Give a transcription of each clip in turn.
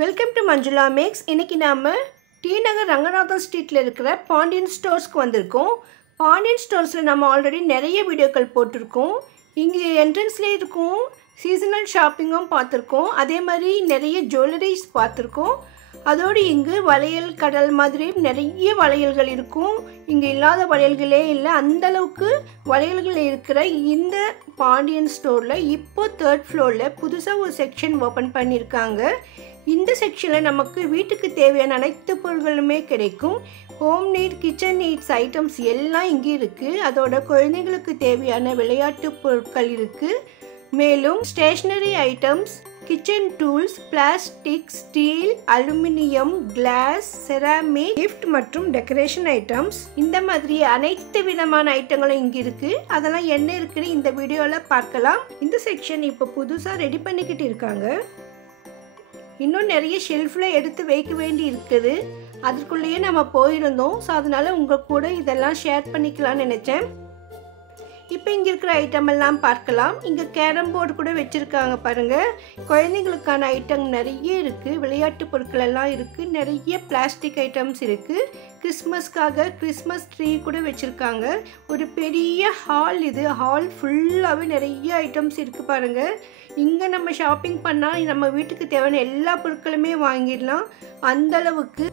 Welcome to Manjula maths. இன்றைக்கி நாம் D நகர் ரங்கநாதன் ஸ்ட்ரீட்டில் இருக்கிற பாண்டியன் ஸ்டோர்ஸ்க்கு வந்திருக்கோம். பாண்டியன் ஸ்டோர்ஸில் நம்ம ஆல்ரெடி நிறைய வீடியோக்கள் போட்டிருக்கோம். இங்கே என்ட்ரன்ஸ்லேயே இருக்கும் சீசனல் ஷாப்பிங்கும் பார்த்துருக்கோம். அதே மாதிரி நிறைய ஜுவல்லரிஸ் பார்த்துருக்கோம். அதோடு இங்கு வளையல் கடல் மாதிரி நிறைய வளையல்கள் இருக்கும். இங்கே இல்லாத வளையல்களே இல்லை, அந்தளவுக்கு வளையல்கள் இருக்கிற இந்த பாண்டியன் ஸ்டோரில் இப்போ 3rd ஃப்ளோரில் புதுசாக ஒரு செக்ஷன் ஓப்பன் பண்ணியிருக்காங்க. இந்த செக்ஷனில் நமக்கு வீட்டுக்கு தேவையான அனைத்து பொருட்களுமே கிடைக்கும். Home need, kitchen needs items எல்லாம் இங்கே இருக்குது. அதோட குழந்தைங்களுக்கு தேவையான விளையாட்டு பொருட்கள் இருக்குது. மேலும் stationery items, kitchen tools, plastic, steel, aluminium, glass, ceramic, gift மற்றும் டெக்கரேஷன் ஐட்டம்ஸ், இந்த மாதிரி அனைத்து விதமான ஐட்டங்களும் இங்கே இருக்குது. அதெல்லாம் என்ன இருக்குன்னு இந்த வீடியோவில் பார்க்கலாம். இந்த செக்ஷன் இப்போ புதுசாக ரெடி பண்ணிக்கிட்டு இருக்காங்க. இன்னும் நிறைய ஷெல்ஃபில் எடுத்து வைக்க வேண்டி இருக்குது. அதுக்குள்ளேயே நம்ம போயிருந்தோம். ஸோ அதனால் உங்கள் கூட இதெல்லாம் ஷேர் பண்ணிக்கலாம்னு நினச்சேன். இப்போ இங்கே இருக்கிற ஐட்டம் எல்லாம் பார்க்கலாம். இங்கே கேரம் போர்டு கூட வச்சுருக்காங்க பாருங்கள். குழந்தைங்களுக்கான ஐட்டம் நிறைய இருக்குது. விளையாட்டு பொருட்கள் எல்லாம் இருக்குது. நிறைய பிளாஸ்டிக் ஐட்டம்ஸ் இருக்குது. கிறிஸ்மஸ்க்காக கிறிஸ்மஸ் ட்ரீ கூட வச்சுருக்காங்க. ஒரு பெரிய ஹால் இது. ஹால் ஃபுல்லாகவே நிறைய ஐட்டம்ஸ் இருக்குது பாருங்கள். இங்கே நம்ம ஷாப்பிங் பண்ணால் நம்ம வீட்டுக்கு தேவையான எல்லா பொருட்களுமே வாங்கிடலாம். அந்தளவுக்கு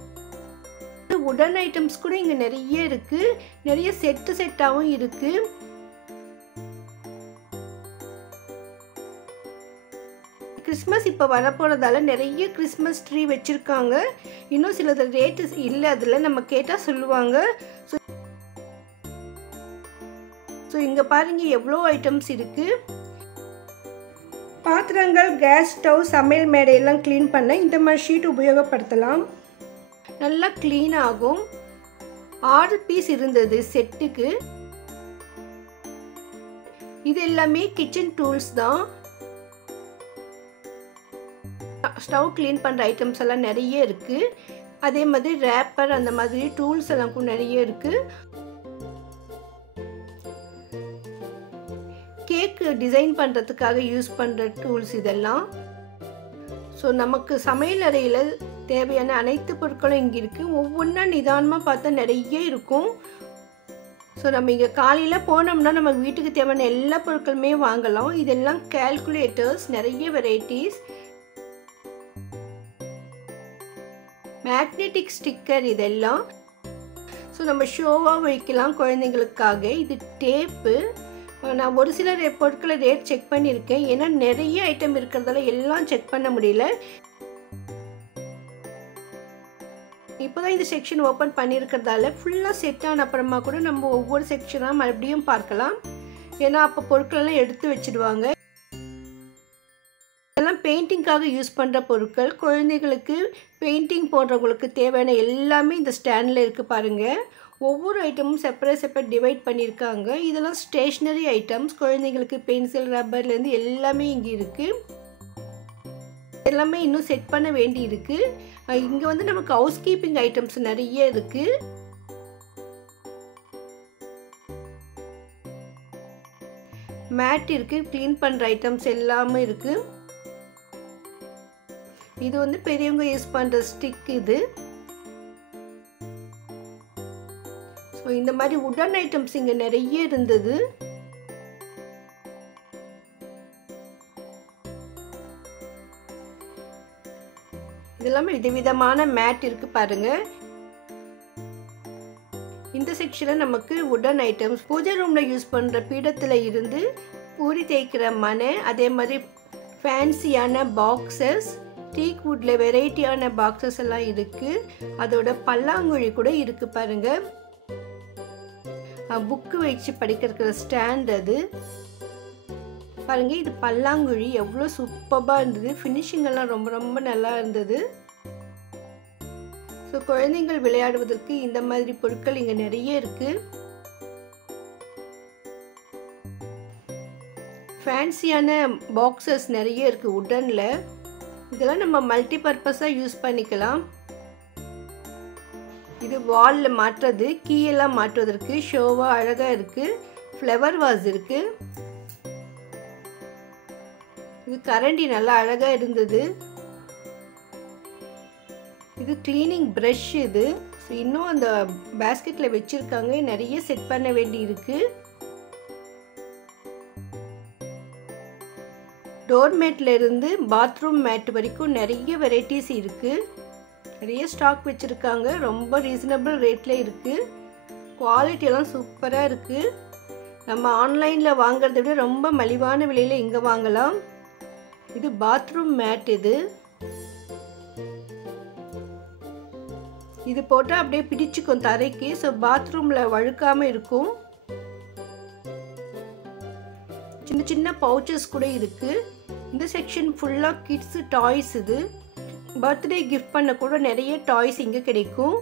உடன் ஐட்டம்ஸ் கூட இங்கே நிறைய இருக்குது. நிறைய செட்டாகவும் இருக்குது. கிறிஸ்மஸ் இப்போ வரப்போகிறதால நிறைய கிறிஸ்மஸ் ட்ரீ வச்சுருக்காங்க. இன்னும் சிலது ரேட்டு இல்லை, அதில் நம்ம கேட்டால் சொல்லுவாங்க. ஸோ இங்கே பாருங்கள் எவ்வளோ ஐட்டம்ஸ் இருக்குது. பாத்திரங்கள், கேஸ் ஸ்டவ், சமையல் மேடையெல்லாம் க்ளீன் பண்ண இந்த மாதிரி ஷீட் உபயோகப்படுத்தலாம். நல்லா க்ளீன் ஆகும். 6 பீஸ் இருந்தது செட்டுக்கு. இது எல்லாமே கிச்சன் டூல்ஸ் தான். ஸ்டவ் க்ளீன் பண்ணுற ஐட்டம்ஸ் எல்லாம் நிறைய இருக்குது. அதே மாதிரி ரேப்பர், அந்த மாதிரி டூல்ஸ் எல்லாம் கூட நிறைய இருக்குது. கேக்கு டிசைன் பண்ணுறதுக்காக யூஸ் பண்ணுற டூல்ஸ் இதெல்லாம். ஸோ நமக்கு சமையல் அறையில் தேவையான அனைத்து பொருட்களும் இங்கே இருக்குது. ஒவ்வொன்றா நிதானமாக பார்த்தா நிறைய இருக்கும். ஸோ நம்ம இங்கே காலையில் போனோம்னா நம்ம வீட்டுக்கு தேவையான எல்லா பொருட்களுமே வாங்கலாம். இதெல்லாம் கால்குலேட்டர்ஸ், நிறைய வெரைட்டிஸ். மேக்னெட்டிக் ஸ்டிக்கர் இதெல்லாம். ஸோ நம்ம ஷோவாக வைக்கலாம் குழந்தைங்களுக்காக. இது டேப்பு. நான் ஒரு சில பொருட்களை ரேட் செக் பண்ணியிருக்கேன். ஏன்னா நிறைய ஐட்டம் இருக்கிறதால எல்லாம் செக் பண்ண முடியல. இப்போ தான் இந்த செக்ஷன் ஓப்பன் பண்ணியிருக்கிறதால ஃபுல்லாக செட் ஆன அப்புறமா கூட நம்ம ஒவ்வொரு செக்ஷனாக மறுபடியும் பார்க்கலாம். ஏன்னா அப்போ பொருட்களெல்லாம் எடுத்து வச்சுடுவாங்க. இதெல்லாம் பெயிண்டிங்காக யூஸ் பண்ணுற பொருட்கள். குழந்தைகளுக்கு பெயிண்டிங் போடுறவங்களுக்கு தேவையான எல்லாமே இந்த ஸ்டாண்டில் இருக்குது பாருங்கள். ஒவ்வொரு ஐட்டமும் செப்பரேட் டிவைட் பண்ணியிருக்காங்க. இதெல்லாம் ஸ்டேஷ்னரி ஐட்டம்ஸ். குழந்தைங்களுக்கு பென்சில், ரப்பர்லேருந்து எல்லாமே இங்கே இருக்குது. எல்லாமே இன்னும் செட் பண்ண வேண்டி இருக்குது. இங்கே வந்து நமக்கு ஹவுஸ் கீப்பிங் ஐட்டம்ஸ் நிறைய இருக்குது. மேட் இருக்குது. க்ளீன் பண்ணுற ஐட்டம்ஸ் எல்லாமே இருக்குது. இது வந்து பெரியவங்க யூஸ் பண்ணுற ஸ்டிக் இது. ஸோ இந்த மாதிரி உடன் ஐட்டம்ஸ் இங்கே நிறைய இருந்தது. இதெல்லாமே விதவிதமான மேட் இருக்கு பாருங்க. இந்த செக்ஷனில் நமக்கு உடன் ஐட்டம்ஸ், பூஜை ரூமில் யூஸ் பண்ணுற பீடத்தில் இருந்து பூரி தேய்க்கிற மனை, அதே மாதிரி ஃபேன்சியான பாக்ஸஸ், டீக் வுட்டில் வெரைட்டியான பாக்ஸஸ் எல்லாம் இருக்குது. அதோட பல்லாங்குழி கூட இருக்குது பாருங்கள். புக்கு வச்சு படிக்கிற ஸ்டாண்ட் அது பாருங்கள். இது பல்லாங்குழி எவ்வளோ சூப்பராக இருந்தது. ஃபினிஷிங் எல்லாம் ரொம்ப ரொம்ப நல்லா இருந்தது. ஸோ குழந்தைங்கள் விளையாடுவதற்கு இந்த மாதிரி பொருட்கள் இங்கே நிறைய இருக்குது. ஃபேன்சியான பாக்ஸஸ் நிறைய இருக்குது உடனில். இதெல்லாம் நம்ம மல்டி பர்பஸாக யூஸ் பண்ணிக்கலாம். இது வாலில் மாட்டுறது, கீயெல்லாம் மாட்டுவதற்கு ஷோவாக அழகாக இருக்குது. ஃப்ளவர் வாஸ் இருக்குது. இது கரண்டி நல்லா அழகாக இருந்தது. இது க்ளீனிங் ப்ரஷ் இது. ஸோ இன்னும் அந்த பேஸ்கெட்டில் வச்சுருக்காங்க, நிறைய செட் பண்ண வேண்டி இருக்குது. டோர்மேட்டில் இருந்து பாத்ரூம் மேட் வரைக்கும் நிறைய வெரைட்டிஸ் இருக்குது. நிறைய ஸ்டாக் வச்சுருக்காங்க, ரொம்ப ரீசனபிள் ரேட்டில் இருக்குது. குவாலிட்டியெல்லாம் சூப்பராக இருக்குது. நம்ம ஆன்லைனில் வாங்குறத விட ரொம்ப மலிவான விலையில் இங்கே வாங்கலாம். இது பாத்ரூம் மேட். இது போட்டால் அப்படியே பிடிச்சிக்கும் தரைக்கு. ஸோ பாத்ரூமில் வழுக்காமல் இருக்கும். சின்ன சின்ன பவுச்சஸ் கூட இருக்குது. இந்த செக்ஷன் ஃபுல்லாக கிட்ஸு டாய்ஸ். இது பர்த்டே கிஃப்ட் பண்ண கூட நிறைய டாய்ஸ் இங்கே கிடைக்கும்.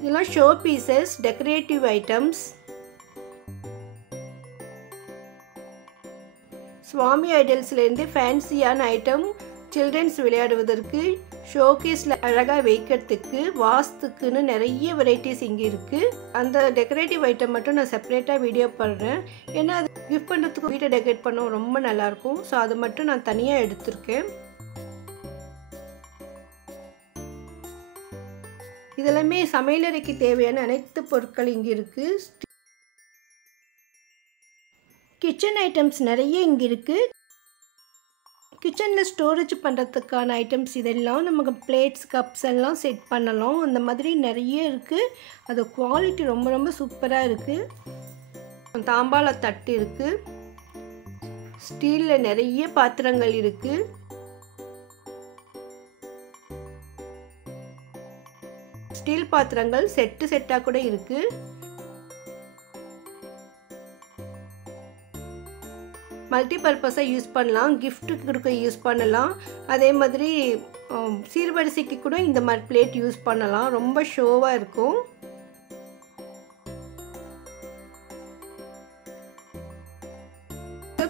இதெல்லாம் ஷோ பீசஸ், டெக்கரேட்டிவ் ஐட்டம்ஸ். சுவாமி ஐடல்ஸ்லேருந்து ஃபேன்சியான ஐட்டம், சில்ட்ரன்ஸ் விளையாடுவதற்கு, ஷோகேஸில் அழகாக வைக்கிறதுக்கு, வாஸ்துக்குன்னு நிறைய வெரைட்டிஸ் இங்கே இருக்குது. அந்த டெக்கரேட்டிவ் ஐட்டம் மட்டும் நான் செப்பரேட்டாக வீடியோ பண்ணுறேன். ஏன்னா அது கிஃப்ட் பண்ணுறதுக்கு வீட்டை டெக்கரேட் பண்ண ரொம்ப நல்லாயிருக்கும். ஸோ அதை மட்டும் நான் தனியாக எடுத்திருக்கேன். இதெல்லாமே சமையலறைக்கு தேவையான அனைத்து பொருட்கள் இங்கே இருக்குது. கிச்சன் ஐட்டம்ஸ் நிறைய இங்கே இருக்குது. கிச்சனில் ஸ்டோரேஜ் பண்ணுறதுக்கான ஐட்டம்ஸ் இதெல்லாம் நமக்கு பிளேட்ஸ், கப்ஸ் எல்லாம் செட் பண்ணலாம். அந்த மாதிரி நிறைய இருக்குது. அது குவாலிட்டி ரொம்ப ரொம்ப சூப்பராக இருக்குது. தாம்பாள தட்டு இருக்குது. ஸ்டீலில் நிறைய பாத்திரங்கள் இருக்குது. ஸ்டீல் பாத்திரங்கள் செட்டாக கூட இருக்குது. மல்டி பர்பஸாக யூஸ் பண்ணலாம், கிஃப்ட்டுக்கு கொடுக்க யூஸ் பண்ணலாம். அதே மாதிரி சீர்வரிசைக்கு கூட இந்த மாதிரி பிளேட் யூஸ் பண்ணலாம். ரொம்ப ஷோவாக இருக்கும்.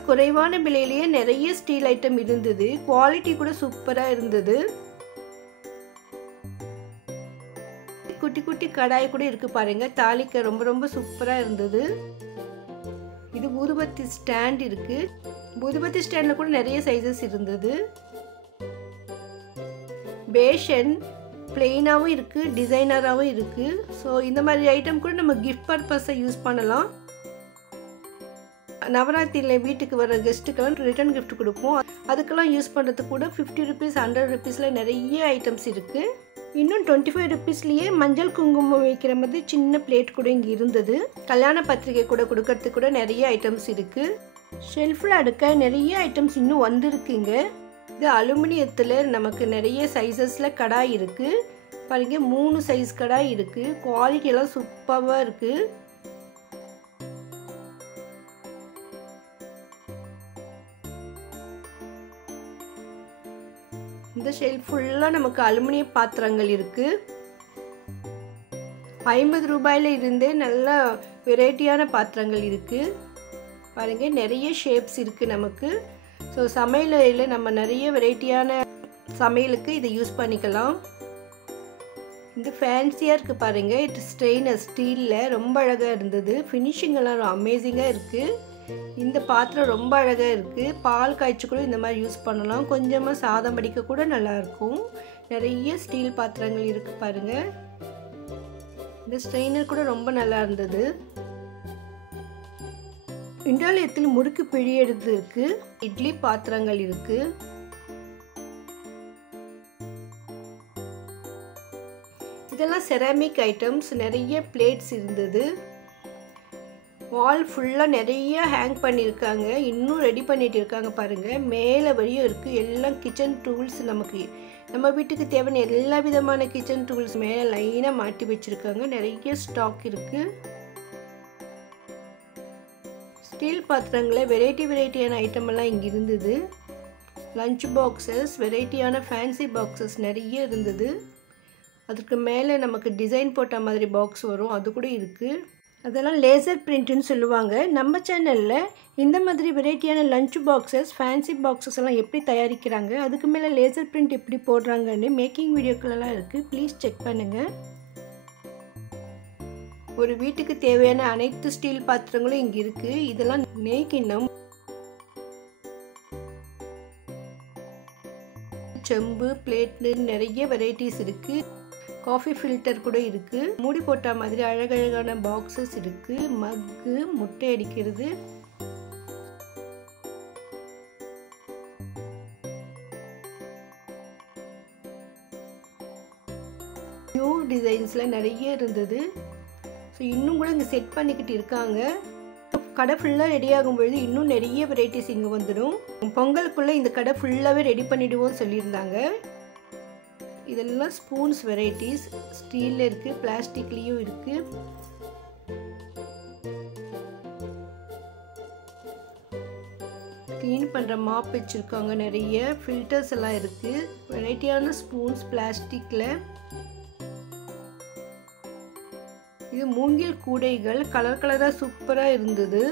குறைவான விலையிலேயே நிறைய ஸ்டீல் ஐட்டம் இருந்தது. குவாலிட்டி கூட சூப்பராக இருந்தது. குட்டி குட்டி கடாய் கூட இருக்கு பாருங்க, தாளிக்க ரொம்ப ரொம்ப சூப்பராக இருந்தது. இது ஊதுபத்தி ஸ்டாண்ட் இருக்கு. ஊதுபத்தி ஸ்டாண்டில் கூட நிறைய சைஸஸ் இருந்தது. பேஷன் பிளெயினாகவும் இருக்குது, டிசைனராகவும் இருக்குது. ஸோ இந்த மாதிரி ஐட்டம் கூட நம்ம கிஃப்ட் பர்பஸை யூஸ் பண்ணலாம். நவராத்திரியில் வீட்டுக்கு வர கெஸ்ட்டுக்கெல்லாம் ரிட்டர்ன் கிஃப்ட் கொடுப்போம். அதுக்கெல்லாம் யூஸ் பண்ணுறதுக்கு கூட 50 ருபீஸ், 100 ருபீஸில் நிறைய ஐட்டம்ஸ் இருக்குது. இன்னும் 25 ருபீஸ்லேயே மஞ்சள் குங்குமம் வைக்கிற மாதிரி சின்ன பிளேட் கூட இங்கே இருந்தது. கல்யாண பத்திரிகை கூட கொடுக்கறதுக்கு கூட நிறைய ஐட்டம்ஸ் இருக்குது. ஷெல்ஃபில் அடுக்க நிறைய ஐட்டம்ஸ் இன்னும் வந்திருக்குங்க. இது அலுமினியத்தில் நமக்கு நிறைய சைஸஸில் கடாய் இருக்குது பாருங்க. 3 சைஸ் கடாய் இருக்குது. குவாலிட்டியெல்லாம் சூப்பராக இருக்குது. இந்த ஷெல்ஃப் ஃபுல்லாக நமக்கு அலுமினிய பாத்திரங்கள் இருக்குது. 50 ரூபாயில் இருந்தே நல்ல வெரைட்டியான பாத்திரங்கள் இருக்குது பாருங்கள். நிறைய ஷேப்ஸ் இருக்குது நமக்கு. ஸோ சமையலில் நம்ம நிறைய வெரைட்டியான சமையலுக்கு இதை யூஸ் பண்ணிக்கலாம். இந்த ஃபேன்சியாக இருக்குது பாருங்கள். இது ஸ்டெயின்லெஸ் ஸ்டீலில் ரொம்ப அழகாக இருந்தது. ஃபினிஷிங் எல்லாம் அமேசிங்காக இருக்குது. இந்த பாத்திரம் ரொம்ப அழகாக இருக்குது. பால் காய்ச்சி கூட இந்த மாதிரி யூஸ் பண்ணலாம். கொஞ்சமாக சாதம் வடிக்க கூட நல்லாயிருக்கும். நிறைய ஸ்டீல் பாத்திரங்கள் இருக்குது பாருங்கள். இந்த ஸ்ட்ரெயினர் கூட ரொம்ப நல்லா இருந்தது. இண்டாலியத்தில் முறுக்கு பிழியெடுத்து இருக்குது. இட்லி பாத்திரங்கள் இருக்குது. இதெல்லாம் செராமிக் ஐட்டம்ஸ். நிறைய பிளேட்ஸ் இருந்தது. வால் ஃபுல்லாக நிறைய ஹேங் பண்ணியிருக்காங்க. இன்னும் ரெடி பண்ணிட்டு இருக்காங்க பாருங்கள். மேலே வழியும் இருக்குது. எல்லாம் கிச்சன் டூல்ஸ். நமக்கு நம்ம வீட்டுக்கு தேவையான எல்லா விதமான கிச்சன் டூல்ஸ் மேலே லைனாக மாட்டி வச்சுருக்காங்க. நிறைய ஸ்டாக் இருக்குது. ஸ்டீல் பாத்திரங்களில் வெரைட்டியான ஐட்டம் எல்லாம் இங்கே இருந்தது. லஞ்ச் பாக்ஸஸ், வெரைட்டியான ஃபேன்சி பாக்ஸஸ் நிறைய இருந்தது. அதுக்கு மேலே நமக்கு டிசைன் போட்ட மாதிரி பாக்ஸ் வரும், அது கூட இருக்குது. அதெல்லாம் லேசர் பிரிண்ட்டுன்னு சொல்லுவாங்க. நம்ம சேனலில் இந்த மாதிரி வெரைட்டியான லஞ்ச் பாக்ஸஸ், ஃபேன்சி பாக்ஸஸ் எல்லாம் எப்படி தயாரிக்கிறாங்க, அதுக்கு மேலே லேசர் பிரிண்ட் எப்படி போடுறாங்கன்னு மேக்கிங் வீடியோக்களெல்லாம் இருக்குது. ப்ளீஸ் செக் பண்ணுங்கள். ஒரு வீட்டுக்கு தேவையான அனைத்து ஸ்டீல் பாத்திரங்களும் இங்கே இருக்குது. இதெல்லாம் நெய் கிண்ணம். செம்பு பிளேட்னு நிறைய வெரைட்டிஸ் இருக்குது. காஃபி ஃபில்டர் கூட இருக்குது. மூடி போட்ட மாதிரி அழகழகான பாக்ஸஸ் இருக்குது. மக்கு, முட்டை அடிக்கிறது, நியூ டிசைன்ஸில் நிறைய இருந்தது. ஸோ இன்னும் கூட இங்கே செட் பண்ணிக்கிட்டு இருக்காங்க. கடை ஃபுல்லாக ரெடி ஆகும்பொழுது இன்னும் நிறைய வெரைட்டிஸ் இங்கே வந்துடும். பொங்கலுக்குள்ளே இந்த கடை ஃபுல்லாகவே ரெடி பண்ணிவிடுவோம்னு சொல்லியிருந்தாங்க. இதெல்லாம் ஸ்பூன்ஸ் வெரைட்டிஸ். ஸ்டீலில் இருக்குது, பிளாஸ்டிக்லேயும் இருக்குது. க்ளீன் பண்ணுற மாப் வச்சுருக்காங்க. நிறைய ஃபில்டர்ஸ் எல்லாம் இருக்குது. வெரைட்டியான ஸ்பூன்ஸ் பிளாஸ்டிக்கில். இது மூங்கில் கூடைகள். கலர் கலராக சூப்பராக இருந்தது.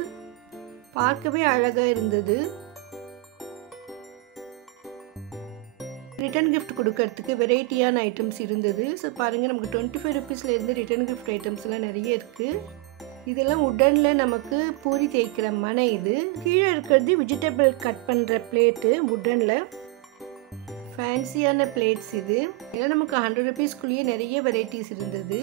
பார்க்கவே அழகாக இருந்தது. ரிட்டன் கிஃப்ட் கொடுக்கறதுக்கு வெரைட்டியான ஐட்டம்ஸ் இருந்தது. ஸோ பாருங்கள், நமக்கு 25 ருபீஸில் இருந்து ரிட்டன் கிஃப்ட் ஐட்டம்ஸ்லாம் நிறைய இருக்குது. இதெல்லாம் உடனில் நமக்கு பூரி தேய்க்கிற மனை. இது கீழே இருக்கிறது வெஜிடபிள் கட் பண்ணுற பிளேட்டு. உடனில் ஃபேன்சியான பிளேட்ஸ். இது இதெல்லாம் நமக்கு 100 ருபீஸ்க்குள்ளேயே நிறைய வெரைட்டிஸ் இருந்தது.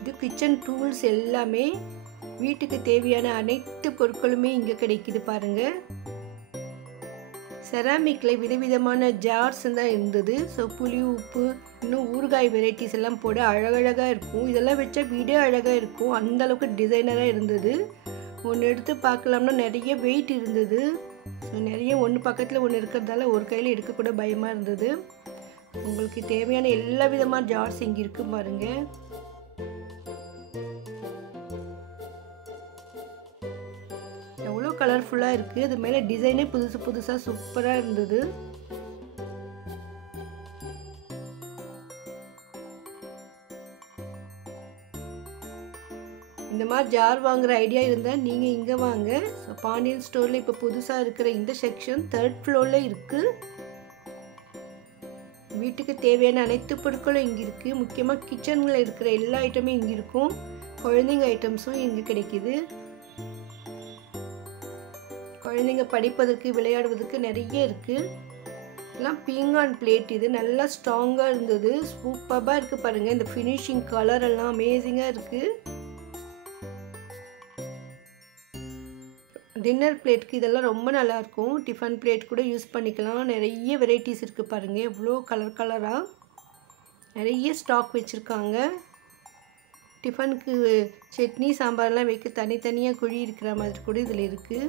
இது கிச்சன் டூல்ஸ். எல்லாமே வீட்டுக்கு தேவையான அனைத்து பொருட்களுமே இங்கே கிடைக்குது. பாருங்கள், செராமிக்கில் விதவிதமான ஜார்ஸ் தான் இருந்தது. ஸோ புளி, உப்பு, இன்னும் ஊறுகாய் வெரைட்டிஸ் எல்லாம் போட அழகழகாக இருக்கும். இதெல்லாம் வச்சா வீடே அழகாக இருக்கும். அந்தளவுக்கு டிசைனராக இருந்தது. ஒன்று எடுத்து பார்க்கலாம்னா நிறைய வெயிட் இருந்தது. ஸோ நிறைய ஒன்று பக்கத்தில் ஒன்று இருக்கிறதால ஒரு கையில் எடுக்கக்கூட பயமாக இருந்தது. உங்களுக்கு தேவையான எல்லா விதமான ஜார்ஸ் இங்கே இருக்குது. பாருங்கள், எவ்வளோ கலர்ஃபுல்லாக இருக்குது. அது மேலே டிசைனே புதுசு புதுசாக சூப்பராக இருந்தது. இந்த மாதிரி ஜார் வாங்குகிற ஐடியா இருந்தால் நீங்கள் இங்கே வாங்க. ஸோ பாண்டியன் ஸ்டோரில் இப்போ புதுசாக இருக்கிற இந்த செக்ஷன் 3rd ஃப்ளோரில் இருக்குது. வீட்டுக்கு தேவையான அனைத்து பொருட்களும் இங்கே இருக்குது. முக்கியமாக கிச்சனில் இருக்கிற எல்லா ஐட்டமும் இங்கே இருக்கும். குழந்தைங்க ஐட்டம்ஸும் இங்கே கிடைக்கிது. குழந்தைங்க படிப்பதற்கு, விளையாடுவதற்கு நிறைய இருக்குது. எல்லாம் பீங்கான் பிளேட். இது நல்லா ஸ்ட்ராங்காக இருந்தது. சூப்பராக இருக்குது. பாருங்கள், இந்த ஃபினிஷிங் கலர் எல்லாம் அமேசிங்காக இருக்குது. டின்னர் பிளேட்க்கு இதெல்லாம் ரொம்ப நல்லாயிருக்கும். டிஃபன் பிளேட் கூட யூஸ் பண்ணிக்கலாம். நிறைய வெரைட்டிஸ் இருக்குது. பாருங்கள், எவ்வளோ கலர் கலராக நிறைய ஸ்டாக் வச்சுருக்காங்க. டிஃபனுக்கு சட்னி சாம்பார்லாம் வைக்க தனித்தனியாக குழி இருக்கிற மாதிரி கூட இதில் இருக்குது.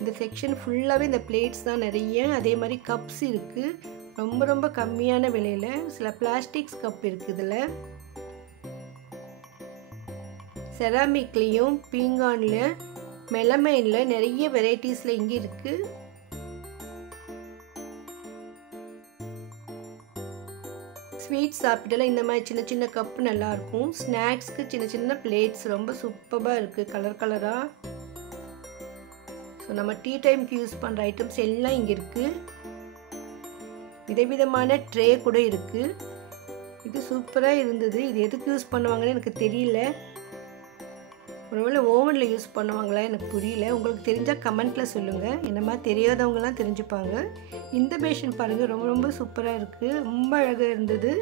இந்த செக்ஷன் ஃபுல்லாகவே இந்த பிளேட்ஸ் தான் நிறைய. அதே மாதிரி கப்ஸ் இருக்குது. ரொம்ப ரொம்ப கம்மியான விலையில். சில பிளாஸ்டிக்ஸ் கப் இருக்குது. இதில் செராமிக்லேயும் பீங்கானில் மெலமைனில் நிறைய வெரைட்டிஸில் இங்கே இருக்குது. ஸ்வீட் சாப்பிட்டால இந்த மாதிரி சின்ன சின்ன கப் நல்லாயிருக்கும். ஸ்நாக்ஸ்க்கு சின்ன சின்ன பிளேட்ஸ் ரொம்ப சூப்பராக இருக்குது, கலர் கலராக. ஸோ நம்ம டீ டைமுக்கு யூஸ் பண்ணுற ஐட்டம்ஸ் எல்லாம் இங்கே இருக்குது. விதவிதமான ட்ரே கூட இருக்குது. இது சூப்பராக இருந்தது. இது எதுக்கு யூஸ் பண்ணுவாங்கன்னு எனக்கு தெரியல. ஒருவேளை ஓவனில் யூஸ் பண்ணுவாங்களா எனக்கு புரியல. உங்களுக்கு தெரிஞ்சால் கமெண்ட்டில் சொல்லுங்கள். என்ன மாதிரி தெரியாதவங்கலாம் தெரிஞ்சுப்பாங்க. இந்த பேஷன் பாருங்கள், ரொம்ப ரொம்ப சூப்பராக இருக்குது. ரொம்ப அழகாக இருந்தது.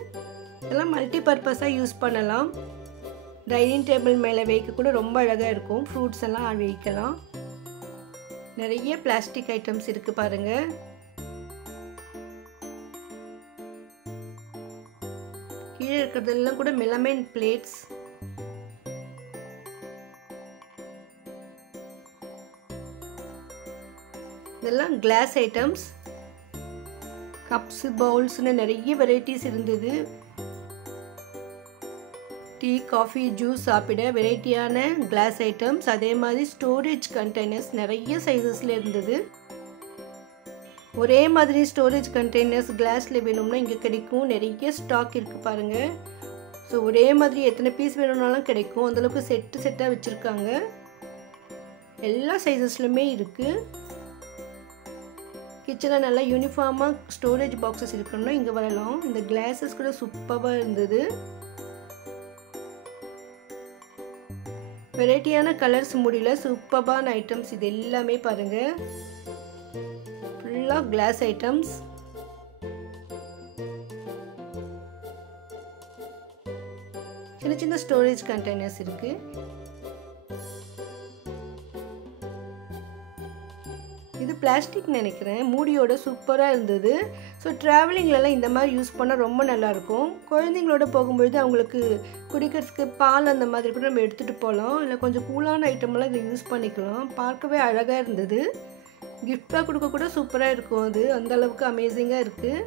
இதெல்லாம் மல்டி பர்பஸாக யூஸ் பண்ணலாம். டைனிங் டேபிள் மேலே வைக்க கூட ரொம்ப அழகாக இருக்கும். ஃப்ரூட்ஸ் எல்லாம் வைக்கலாம். நிறைய பிளாஸ்டிக் ஐட்டம்ஸ் இருக்குது. பாருங்கள், கீழே இருக்கிறதெல்லாம் கூட மெலமைன் பிளேட்ஸ். இதெல்லாம் கிளாஸ் ஐட்டம்ஸ். கப்ஸ், பவுல்ஸ்னு நிறைய வெரைட்டிஸ் இருந்தது. டீ, காஃபி, ஜூஸ் சாப்பிட வெரைட்டியான கிளாஸ் ஐட்டம்ஸ். அதே மாதிரி ஸ்டோரேஜ் கண்டெய்னர்ஸ் நிறைய சைஸஸில் இருந்தது. ஒரே மாதிரி ஸ்டோரேஜ் கண்டெய்னர்ஸ் கிளாஸில் வேணும்னா இங்கே கிடைக்கும். நிறைய ஸ்டாக் இருக்குது. பாருங்கள், ஸோ ஒரே மாதிரி எத்தனை பீஸ் வேணும்னாலும் கிடைக்கும். அந்தளவுக்கு செட்டாக வச்சுருக்காங்க. எல்லா சைஸஸ்லையுமே இருக்குது. கிச்சனில் நல்லா யூனிஃபார்மாக ஸ்டோரேஜ் பாக்ஸஸ் இருக்கணும்னா இங்கே வரலாம். இந்த கிளாஸஸ் கூட சூப்பராக இருந்தது. வெரைட்டியான கலர்ஸ் முடியல சூப்பர்பான ஐட்டம்ஸ் இது எல்லாமே பாருங்கள். ஃபுல்லாக கிளாஸ் ஐட்டம்ஸ். சின்ன சின்ன ஸ்டோரேஜ் கண்டெய்னர்ஸ் இருக்குது. இது பிளாஸ்டிக் நினைக்கிறேன். மூடியோட சூப்பராக இருந்தது. ஸோ ட்ராவலிங்லலாம் இந்த மாதிரி யூஸ் பண்ணால் ரொம்ப நல்லாயிருக்கும். குழந்தைங்களோட போகும்பொழுது அவங்களுக்கு குடிக்கிறதுக்கு பால் அந்த மாதிரி கூட நம்ம எடுத்துகிட்டு போகலாம். இல்லை கொஞ்சம் கூலான ஐட்டமெல்லாம் இதை யூஸ் பண்ணிக்கலாம். பார்க்கவே அழகாக இருந்தது. கிஃப்டாக கொடுக்க கூட சூப்பராக இருக்கும். அது அந்தளவுக்கு அமேசிங்காக இருக்குது.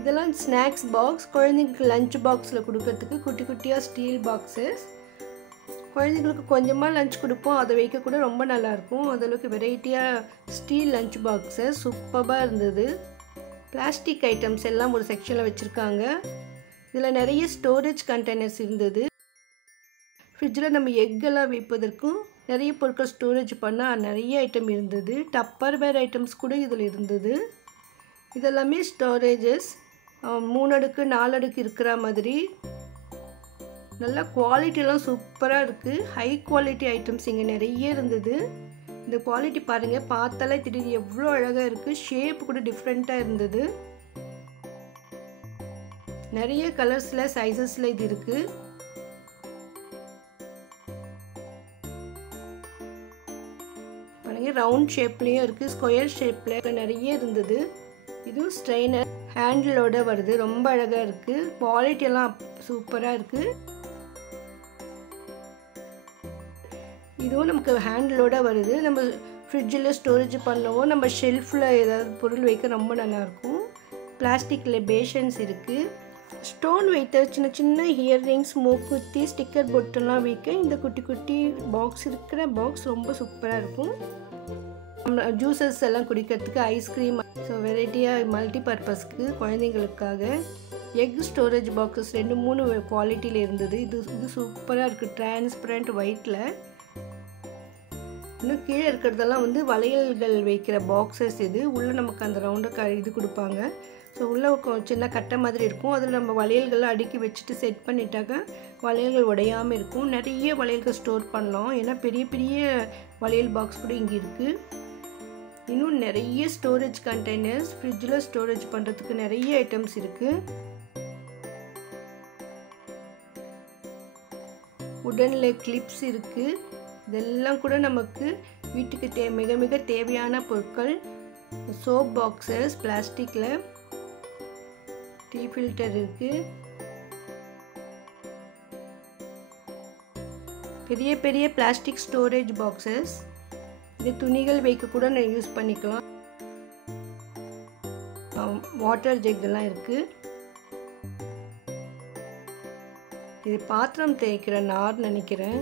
இதெல்லாம் ஸ்நாக்ஸ் பாக்ஸ். குழந்தைங்களுக்கு லஞ்ச் பாக்ஸில் கொடுக்கறதுக்கு குட்டி குட்டியாக ஸ்டீல் பாக்ஸஸ். குழந்தைங்களுக்கு கொஞ்சமாக லஞ்ச் கொடுப்போம், அதை வைக்க கூட ரொம்ப நல்லாயிருக்கும். அதளவுக்கு வெரைட்டியாக ஸ்டீல் லஞ்ச் பாக்ஸஸ் சூப்பராக இருந்தது. பிளாஸ்டிக் ஐட்டம்ஸ் எல்லாம் ஒரு செக்ஷனில் வச்சுருக்காங்க. இதில் நிறைய ஸ்டோரேஜ் கண்டெய்னர்ஸ் இருந்தது. ஃப்ரிட்ஜில் நம்ம எக்கெல்லாம் வைப்பதற்கும் நிறைய பொருட்கள் ஸ்டோரேஜ் பண்ணால் நிறைய ஐட்டம் இருந்தது. டப்பர் வேர் ஐட்டம்ஸ் கூட இதில் இருந்தது. இதெல்லாமே ஸ்டோரேஜஸ் 3 அடுக்கு 4 அடுக்கு இருக்கிற மாதிரி. நல்லா குவாலிட்டிலாம் சூப்பராக இருக்குது. ஹை குவாலிட்டி ஐட்டம்ஸ் இங்கே நிறைய இருந்தது. இந்த குவாலிட்டி பாருங்கள், பார்த்தாலே தெரியுது எவ்வளோ அழகாக இருக்குது. ஷேப் கூட டிஃப்ரெண்ட்டாக இருந்தது. நிறைய கலர்ஸில் சைஸஸில் இது இருக்குது. பாருங்கள், ரவுண்ட் ஷேப்லேயும் இருக்குது, ஸ்கொயர் ஷேப்பில் நிறைய இருந்தது. இதுவும் ஸ்ட்ரெயினர் ஹேண்டிலோட வருது. ரொம்ப அழகாக இருக்குது. குவாலிட்டியெல்லாம் சூப்பராக இருக்குது. இதுவும் நமக்கு ஹேண்டிலோட வருது. நம்ம ஃப்ரிட்ஜில் ஸ்டோரேஜ் பண்ணவும் நம்ம ஷெல்ஃபில் ஏதாவது பொருள் வைக்க ரொம்ப நல்லாயிருக்கும். பிளாஸ்டிக்கில் பேஷன்ஸ் இருக்குது. ஸ்டோன் வைத்த சின்ன சின்ன இயர்ரிங்ஸ், மூக்குத்தி, ஸ்டிக்கர் பொட்டெல்லாம் வைக்க இந்த குட்டி குட்டி பாக்ஸ் இருக்கிற பாக்ஸ் ரொம்ப சூப்பராக இருக்கும். ஜூஸஸ் எல்லாம் குடிக்கிறதுக்கு ஐஸ்கிரீம். ஸோ வெரைட்டியாக மல்டி பர்பஸ்க்கு குழந்தைங்களுக்காக எக் ஸ்டோரேஜ் பாக்ஸஸ் 2-3 குவாலிட்டியில் இருந்தது. இது சூப்பராக இருக்குது. டிரான்ஸ்பரண்ட் ஒயிட்டில். இன்னும் கீழே இருக்கிறதெல்லாம் வந்து வளையல்கள் வைக்கிற பாக்ஸஸ். இது உள்ளே நமக்கு அந்த ரவுண்டை இது கொடுப்பாங்க. ஸோ உள்ளே சின்ன கட்டை மாதிரி இருக்கும். அதில் நம்ம வளையல்களை அடுக்கி வச்சுட்டு செட் பண்ணிட்டாக்க வளையல்கள் உடையாமல் இருக்கும். நிறைய வளையல்கள் ஸ்டோர் பண்ணலாம். ஏன்னா பெரிய பெரிய வளையல் பாக்ஸ் கூட இங்கே இருக்குது. இன்னும் நிறைய ஸ்டோரேஜ் கண்டெய்னர்ஸ். ஃப்ரிட்ஜில் ஸ்டோரேஜ் பண்ணுறதுக்கு நிறைய ஐட்டம்ஸ் இருக்குது. உடன்ல கிளிப்ஸ் இருக்குது. இதெல்லாம் கூட நமக்கு வீட்டுக்கு மிக மிக தேவையான பொருட்கள். சோப் பாக்ஸஸ் பிளாஸ்டிக்கில். டீ ஃபில்டர் இருக்குது. பெரிய பெரிய பிளாஸ்டிக் ஸ்டோரேஜ் பாக்ஸஸ். இது துணிகள் வைக்க கூட நான் யூஸ் பண்ணிக்கலாம். வாட்டர் ஜெக் எல்லாம் இருக்குது. இது பாத்திரம் தேய்க்கிற நார் நினைக்கிறேன்.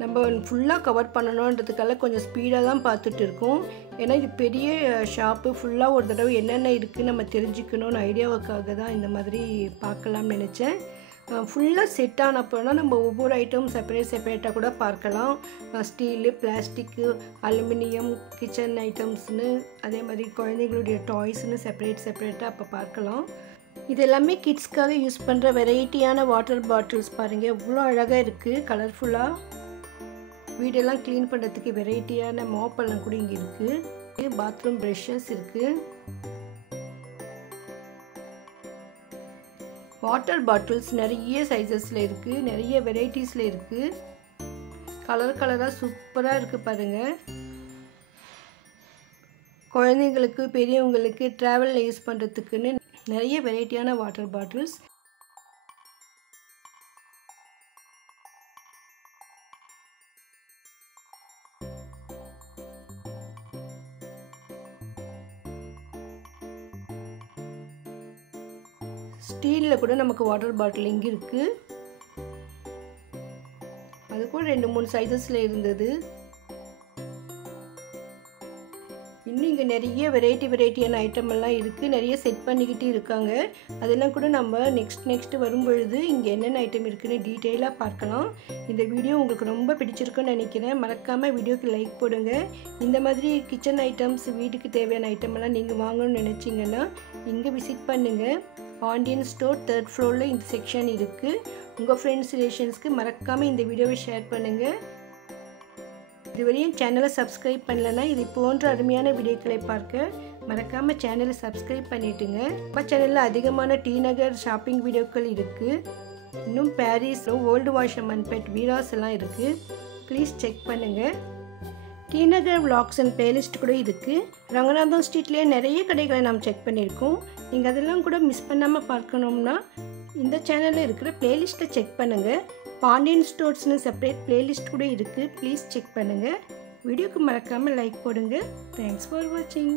நம்ம ஃபுல்லாக கவர் பண்ணணுன்றதுக்காக கொஞ்சம் ஸ்பீடாக தான் பார்த்துட்டு இருக்கோம். ஏன்னா இது பெரிய ஷாப்பு. ஃபுல்லாக ஒரு தடவை என்னென்ன இருக்குது நம்ம தெரிஞ்சுக்கணும்னு ஐடியாவுக்காக தான் இந்த மாதிரி பார்க்கலாம்னு நினச்சேன். ஃபுல்லாக செட் ஆனப்போனா நம்ம ஒவ்வொரு ஐட்டம் செப்பரேட்டாக கூட பார்க்கலாம். ஸ்டீலு, பிளாஸ்டிக்கு, அலுமினியம், கிச்சன் ஐட்டம்ஸ்னு, அதே மாதிரி குழந்தைங்களுடைய டாய்ஸ்னு செப்பரேட்டாக அப்போ பார்க்கலாம். இது எல்லாமே கிட்ஸ்க்காக யூஸ் பண்ணுற வெரைட்டியான வாட்டர் பாட்டில்ஸ். பாருங்கள் எவ்வளோ அழகாக இருக்குது, கலர்ஃபுல்லாக. வீடெல்லாம் க்ளீன் பண்ணுறதுக்கு வெரைட்டியான மாப்பெல்லாம் கூட இங்கே இருக்குது. பாத்ரூம் ப்ரஷஸ் இருக்குது. வாட்டர் பாட்டில்ஸ் நிறைய சைஸஸில் இருக்குது, நிறைய வெரைட்டிஸில் இருக்குது. கலராக சூப்பராக இருக்குது பாருங்கள். குழந்தைங்களுக்கு, பெரியவங்களுக்கு ட்ராவலில் யூஸ் பண்ணுறதுக்குன்னு நிறைய வெரைட்டியான வாட்டர் பாட்டில்ஸ். ஸ்டீலில் கூட நமக்கு வாட்டர் பாட்டில் இங்கே இருக்குது. அது கூட 2-3 சைஸஸில் இருந்தது. இன்னும் இங்கே நிறைய வெரைட்டியான ஐட்டம் எல்லாம் இருக்குது. நிறைய செட் பண்ணிக்கிட்டு இருக்காங்க. அதெல்லாம் கூட நம்ம நெக்ஸ்ட் வரும்பொழுது இங்கே என்னென்ன ஐட்டம் இருக்குன்னு டீட்டெயிலாக பார்க்கலாம். இந்த வீடியோ உங்களுக்கு ரொம்ப பிடிச்சிருக்குன்னு நினைக்கிறேன். மறக்காமல் வீடியோக்கு லைக் போடுங்க. இந்த மாதிரி கிச்சன் ஐட்டம்ஸ், வீட்டுக்கு தேவையான ஐட்டம் எல்லாம் நீங்கள் வாங்கணும்னு நினச்சிங்கன்னா இங்கே விசிட் பண்ணுங்கள். பாண்டியன் ஸ்டோர் 3rd ஃப்ளோரில் இந்த செக்ஷன் இருக்குது. உங்கள் ஃப்ரெண்ட்ஸ் ரிலேஷன்ஸ்க்கு மறக்காமல் இந்த வீடியோவை ஷேர் பண்ணுங்கள். இதுவரையும் சேனலை சப்ஸ்கிரைப் பண்ணலைன்னா இது போன்ற அருமையான வீடியோக்களை பார்க்க மறக்காமல் சேனலை சப்ஸ்கிரைப் பண்ணிவிட்டுங்க. நம்ம சேனலில் அதிகமான டி நகர் ஷாப்பிங் வீடியோக்கள் இருக்குது. இன்னும் பாரிஸ், ஓல்டு வாஷர்மன் பெட் வீராஸ் எல்லாம் இருக்குது. ப்ளீஸ் செக் பண்ணுங்கள். T Nagar vlogs and playlist கூட இருக்குது. ரங்கநாதம் ஸ்ட்ரீட்லேயே நிறைய கடைகளை நாம் செக் பண்ணியிருக்கோம். நீங்கள் அதெல்லாம் கூட மிஸ் பண்ணாமல் பார்க்கணும்னா இந்த சேனலில் இருக்கிற பிளேலிஸ்ட்டை செக் பண்ணுங்கள். பாண்டியன் ஸ்டோர்ஸ்னு செப்பரேட் பிளேலிஸ்ட் கூட இருக்குது. ப்ளீஸ் செக் பண்ணுங்கள். வீடியோக்கு மறக்காமல் லைக் போடுங்க. தேங்க்ஸ் ஃபார் வாட்சிங்.